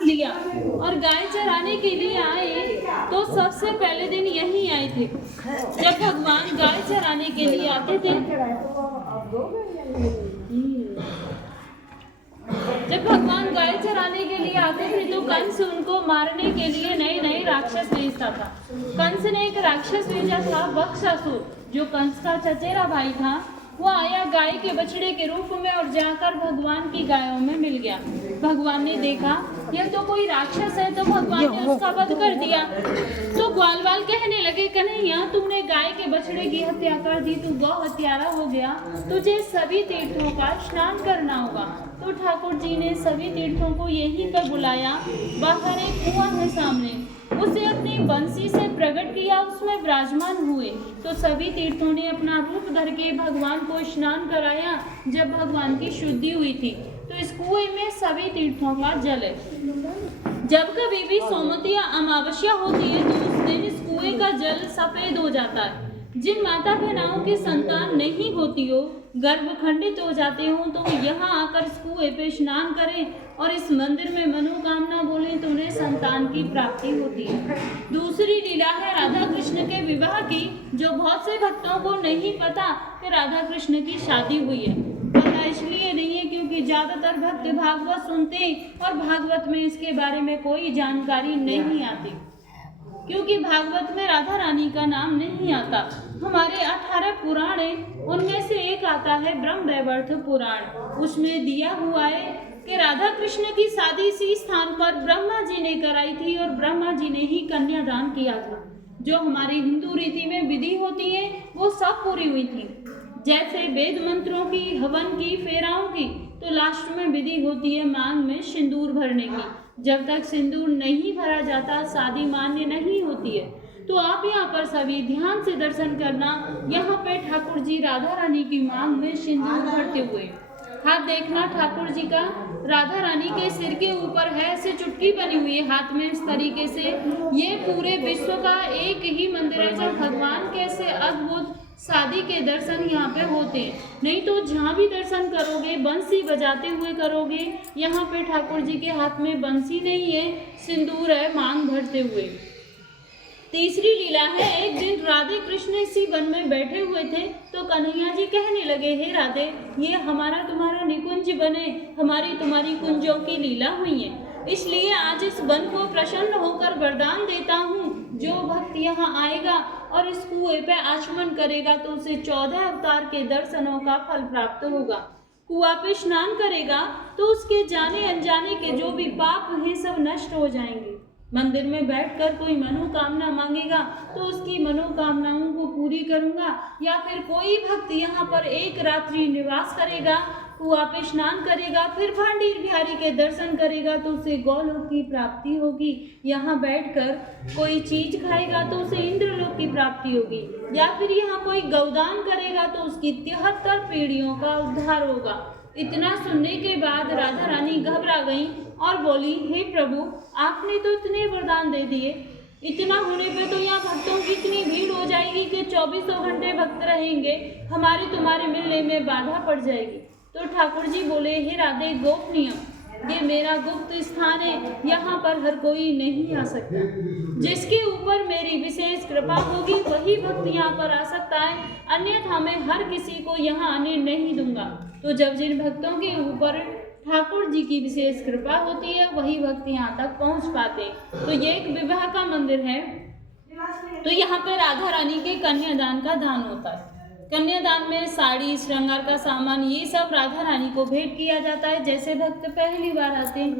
लिया और गाय चराने के लिए आए तो सबसे पहले दिन यही आए थे जब भगवान गाय चराने के लिए आते थे। जब भगवान गाय चराने के लिए आते थे तो कंस उनको मारने के लिए नए नए राक्षस भेजता था। कंस ने एक राक्षस भेजा था बकासुर, जो कंस का चचेरा भाई था। वो आया गाय के बछड़े के रूप में और जाकर भगवान की गायों में मिल गया। भगवान ने देखा यह तो कोई राक्षस है, तो भगवान ने उसका वध कर दिया। तो ग्वालवाल कहने लगे, कन्हैया तूने गाय के बछड़े की हत्या कर दी, तू गौ हत्यारा हो गया, तुझे सभी तीर्थों का स्नान करना होगा। तो ठाकुर जी ने सभी तीर्थों को यहीं पर बुलाया। बाहर एक कुआं है सामने, उसे अपनी बंसी से प्रकट किया, उसमें विराजमान हुए। तो सभी तीर्थों ने अपना रूप धर के भगवान को स्नान कराया। जब भगवान की शुद्धि हुई थी तो इस कुएं में सभी तीर्थों का जल है। जब कभी भी सोमवती या अमावस्या होती है तो उस दिन इस कुएं का जल सफेद हो जाता है। जिन माता बहनों की संतान नहीं होती हो, गर्भ खंडित हो जाते हो, तो यहाँ आकर इस कुएं पे स्नान करें और इस मंदिर में मनोकामना बोलें तो उन्हें संतान की प्राप्ति होती है। दूसरी लीला है राधा कृष्ण के विवाह की, जो बहुत से भक्तों को नहीं पता कि राधा कृष्ण की शादी हुई है। पता इसलिए नहीं है क्योंकि ज्यादातर भक्त भागवत सुनते हैं और भागवत में इसके बारे में कोई जानकारी नहीं आती, क्योंकि भागवत में राधा रानी का नाम नहीं आता। हमारे 18 पुराण है, उनमें से एक आता है ब्रह्म वैवर्त पुराण। उसमें दिया हुआ है कि राधा कृष्ण की शादी इसी स्थान पर ब्रह्मा जी ने कराई थी और ब्रह्मा जी ने ही कन्यादान किया था। जो हमारी हिंदू रीति में विधि होती है वो सब पूरी हुई थी, जैसे वेद मंत्रों की, हवन की, फेराओं की। तो लास्ट में विधि होती है मांग में सिंदूर भरने की। जब तक सिंदूर नहीं भरा जाता शादी मान्य नहीं होती है। तो आप यहाँ पर सभी ध्यान से दर्शन करना। यहाँ पे ठाकुर जी राधा रानी की मांग में सिंदूर भरते हुए, हाथ देखना ठाकुर जी का राधा रानी के सिर के ऊपर है, ऐसे चुटकी बनी हुई है हाथ में इस तरीके से। ये पूरे विश्व का एक ही मंदिर है जहाँ भगवान के ऐसे अद्भुत शादी के दर्शन यहाँ पे होते हैं। नहीं तो जहाँ भी दर्शन करोगे बंसी बजाते हुए करोगे। यहाँ पे ठाकुर जी के हाथ में बंसी नहीं है, सिंदूर है मांग भरते हुए। तीसरी लीला है, एक दिन राधे कृष्ण इसी वन में बैठे हुए थे तो कन्हैया जी कहने लगे, हे राधे ये हमारा तुम्हारा निकुंज बने, हमारी तुम्हारी कुंजों की लीला हुई है, इसलिए आज इस वन को प्रसन्न होकर वरदान देता हूँ। जो भक्त यहाँ आएगा और इस कुएं पे आचमन करेगा तो उसे 14 अवतार के दर्शनों का फल प्राप्त होगा। कुआं पे स्नान करेगा तो उसके जाने अनजाने के जो भी पाप हैं सब नष्ट हो जाएंगे। मंदिर में बैठकर कोई मनोकामना मांगेगा तो उसकी मनोकामनाओं को पूरी करूंगा। या फिर कोई भक्त यहाँ पर एक रात्रि निवास करेगा, कुआं पे स्नान करेगा, फिर भांडीर बिहारी के दर्शन करेगा तो उसे गौलोक की प्राप्ति होगी। यहाँ बैठकर कोई चीज खाएगा तो उसे इंद्रलोक की प्राप्ति होगी। या फिर यहाँ कोई गौदान करेगा तो उसकी 73 पीढ़ियों का उद्धार होगा। इतना सुनने के बाद राधा रानी घबरा गई और बोली, हे प्रभु आपने तो इतने वरदान दे दिए, इतना होने पे तो यहाँ भक्तों की इतनी भीड़ हो जाएगी कि 24 घंटे भक्त रहेंगे, हमारे तुम्हारे मिलने में बाधा पड़ जाएगी। तो ठाकुर जी बोले, हे राधे गोपनीय ये मेरा गुप्त स्थान है, यहाँ पर हर कोई नहीं आ सकता। जिसके ऊपर मेरी विशेष कृपा होगी वही भक्त यहाँ पर आ सकता है, अन्यथा मैं हर किसी को यहाँ आने नहीं दूंगा। तो जब जिन भक्तों के ऊपर ठाकुर जी की विशेष कृपा होती है वही भक्त यहाँ तक पहुँच पाते। तो ये एक विवाह का मंदिर है। तो यहाँ पे राधा रानी के कन्यादान का दान होता है। कन्यादान में साड़ी, श्रृंगार का सामान, ये सब राधा रानी को भेंट किया जाता है। जैसे भक्त पहली बार आते हैं